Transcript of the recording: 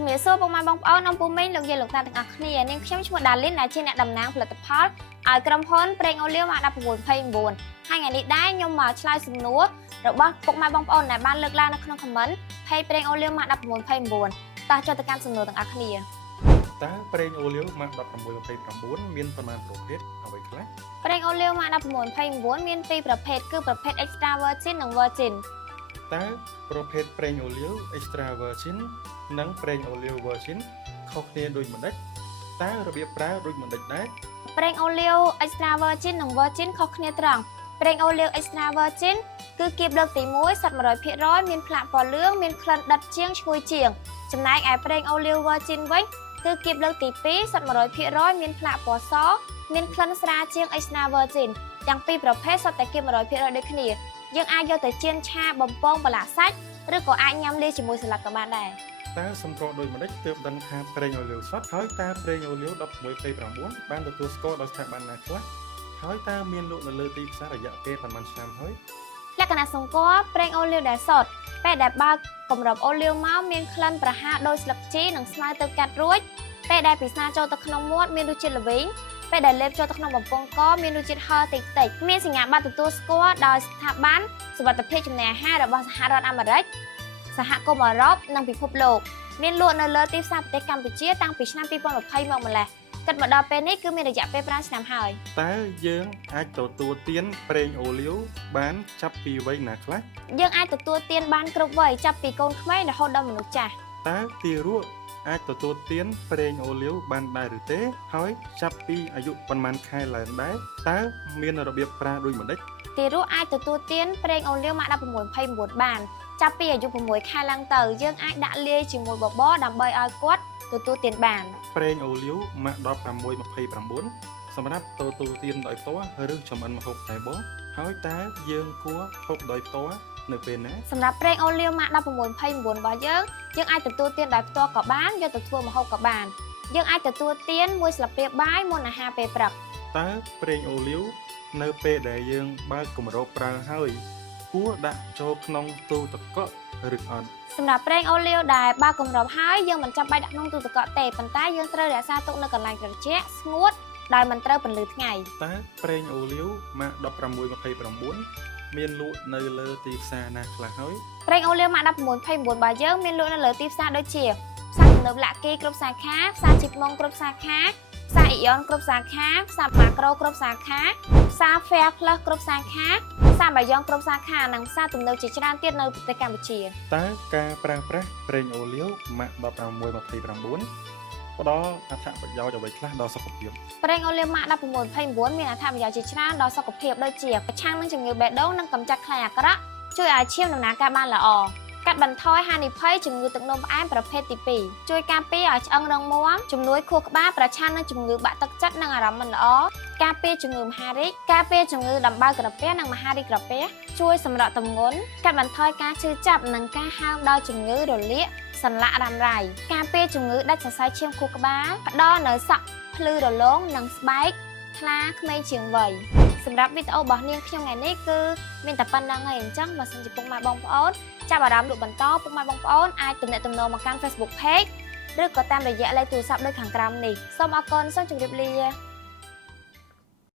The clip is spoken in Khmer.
ជំរាបសួរពុកម៉ែបងប្អូនអំពូមីងលោកយាយលោកតាទាំងអស់គ្នានាងខ្ញុំឈ្មោះដាលីនដែលជាអ្នកតំណាងផលិតផលឲ្យក្រុមហ៊ុនប្រេងអូលីវម៉ាក1629ហើយថ្ងៃនេះដែរខ្ញុំមកឆ្លើយសំណួររបស់ពុកម៉ែបងប្អូនដែលបានលើកឡើងនៅក្នុង comment ផេកប្រេងអូលីវម៉ាក1629តោះចូលទៅកាន់សំណួរទាំងអស់គ្នាតើប្រេងអូលីវម៉ាក1629មានប៉ុន្មានប្រភេទអ្វីខ្លះប្រេងអូលីវម៉ាក1629មានពីរប្រភេទគឺប្រភេទ extra virgin និង virgin តើប្រភេទប្រេងអូលីវ extra virgin និងប្រេងអូលីវ virgin ខុសគ្នាដូចម្តេចតើរបៀបប្រើដូចម្តេចដែរប្រេងអូលីវ extra virgin និង virgin ខុសគ្នាត្រង់ប្រេងអូលីវ extra virgin គឺគៀបលើកទី1 100% មានផ្លាកពណ៌លឿងមានក្លិនដិតជាងឈ្ងុយជាងចំណែកឯប្រេងអូលីវ virgin វិញគឺគៀបលើកទី2 100% មានផ្លាកពណ៌សមានក្លិនស្រាលជាង extra virgin ទាំងពីរប្រភេទសុទ្ធតែគៀប 100% ដូចគ្នាយើងអាចយកទៅចៀនឆាបំពងបន្លាក់សាច់ឬក៏អាចញ៉ាំលាយជាមួយសាឡាត់ក៏បានដែរតើសម្គាល់ដូចម្តេចទើបដឹងថាប្រេងអូលីវសុទ្ធហើយតើប្រេងអូលីវ1629បានទទួលស្គាល់ដោយស្ថាប័នណាខ្លះហើយតើមានលក់នៅលើទីផ្សាររយៈពេលប៉ុន្មានឆ្នាំហើយលក្ខណៈសម្គាល់ប្រេងអូលីវដែលសុទ្ធពេលដែលបើកគម្របអូលីវមកមានក្លិនប្រហារដោយស្លឹកជីនិងស្មៅទៅកាត់រួចពេលដែលពិសាចូលទៅក្នុងមាត់មានរសជាតិល្វីងពេលដែលលេបចូលទៅក្នុងបំពង់កមានរសជាតិហឹរតិចតិចមានសញ្ញាបត្រទទួលស្គាល់ដោយស្ថាប័នសុវត្ថិភាពចំណីអាហាររបស់សហរដ្ឋអាមេរិកសហគមន៍អឺរ៉ុបនិងពិភពលោកមានលក់នៅលើទីផ្សារប្រទេសកម្ពុជាតាំងពីឆ្នាំ2020មកម្លេះគិតមកដល់ពេលនេះគឺមានរយៈពេល5ឆ្នាំហើយតើយើងអាចទទួលទានប្រេងអូលីវបានចាប់ពីវ័យណាខ្លះយើងអាចទទួលទានបានគ្រប់វ័យចាប់ពីកូនក្មេងរហូតដល់មនុស្សចាស់តើទារកអាចទទួលទានប្រេងអូលីវបានដែរឬទេហើយចាប់ពីអាយុប៉ុន្មានខែឡើងដែរតើមានរបៀបប្រើដូចម្តេចទារកអាចទទួលទានប្រេងអូលីវម៉ាក1629បានចាប់ពីអាយុ6ខែឡើងទៅយើងអាចដាក់លាយជាមួយបបរដើម្បីឲ្យគាត់ទទួលទានបានប្រេងអូលីវម៉ាក1629សម្រាប់ទទួលទានដោយផ្ទាល់ឬចម្អិនម្ហូបតែបងហើយតើយើងគួរហូបដោយផ្ទាល់នៅពេលណាសម្រាប់ប្រេងអូលីវម៉ាក1629របស់យើងអាចទទួលទានដោយផ្ទាល់ក៏បានយកទៅធ្វើម្ហូបក៏បានយើងអាចទទួលទានមួយស្លាបព្រាបាយមុនអាហារពេលព្រឹកតើប្រេងអូលីវនៅពេលដែលយើងបើកគម្របប្រើហើយគួរដាក់ចូលក្នុងទូទឹកកកឬអត់សម្រាប់ប្រេងអូលីវដែលបើកគម្របហើយយើងមិនចាំបាច់ដាក់ក្នុងទូទឹកកកទេប៉ុន្តែយើងត្រូវរក្សាទុកនៅកន្លែងត្រជាក់ស្ងួតដោយមិនត្រូវពន្លឺថ្ងៃតើប្រេងអូលីវម៉ាក1629មានលក់នៅលើទីផ្សារណាខ្លះហើយប្រេងអូលីវម៉ាក1629របស់យើងមានលក់នៅលើទីផ្សារដូចជាផ្សារទំនើបលាក់គីគ្រប់សាខាផ្សារជីបម៉ុងគ្រប់សាខាផ្សារអ៊ីយ៉នគ្រប់សាខាផ្សារម៉ាក្រូគ្រប់សាខាផ្សារ Fair Plus គ្រប់សាខាផ្សារបាយ័ងគ្រប់សាខានិងផ្សារទំនើបជាច្រើនទៀតនៅប្រទេសកម្ពុជាតើការប្រើប្រាស់ប្រេងអូលីវម៉ាក1629ផ្ដល់អត្ថប្រយោជន៍អ្វីខ្លះដល់សុខភាពប្រេងអូលីវម៉ាក1629មានអត្ថប្រយោជន៍ជាច្រើនដល់សុខភាពដូចជាប្រឆាំងនឹងជំងឺបេះដូងនិងកម្ចាត់ខ្លាញ់អាក្រក់ជួយឲ្យឈាមដំណើរការបានល្អកាត់បន្ថយហានិភ័យជំងឺទឹកនោមផ្អែមប្រភេទទី2ជួយការពារឲ្យឆ្អឹងរឹងមាំជំនួយខួរក្បាលប្រឆាំងនឹងជំងឺបាក់ទឹកចិត្តនិងអារម្មណ៍មិនល្អការពារជំងឺមហារីកការពារជំងឺដំបៅក្រពះនិងមហារីកក្រពះជួយសម្រក់ទម្ងន់កាត់បន្ថយការឈឺចាប់និងការហើមដល់ជំងឺរលាកសន្លាក់រ៉ាំរ៉ៃការពារជំងឺដាច់សរសៃឈាមខួរក្បាលផ្ដល់នូវសក់ភ្លឺរលោងនិងស្បែកថ្លាក្មេងជាងវ័យសម្រាប់វីដេអូរបស់នាងខ្ញុំថ្ងៃនេះគឺមានតែប៉ុណ្្នឹងហើយអញ្ចឹងបើសិនជាពុកម៉ែបងប្អូនចាប់អារម្មណ៍លក់បន្តពុកម៉ែបងប្អូនអាចទំនាក់ទំនងមកកាន់ Facebook Page ឬក៏តាមរយៈលេខទូរស័ព្ទដូចខាងក្រោមនេះសូមអរគុណសូមជម្រាបលា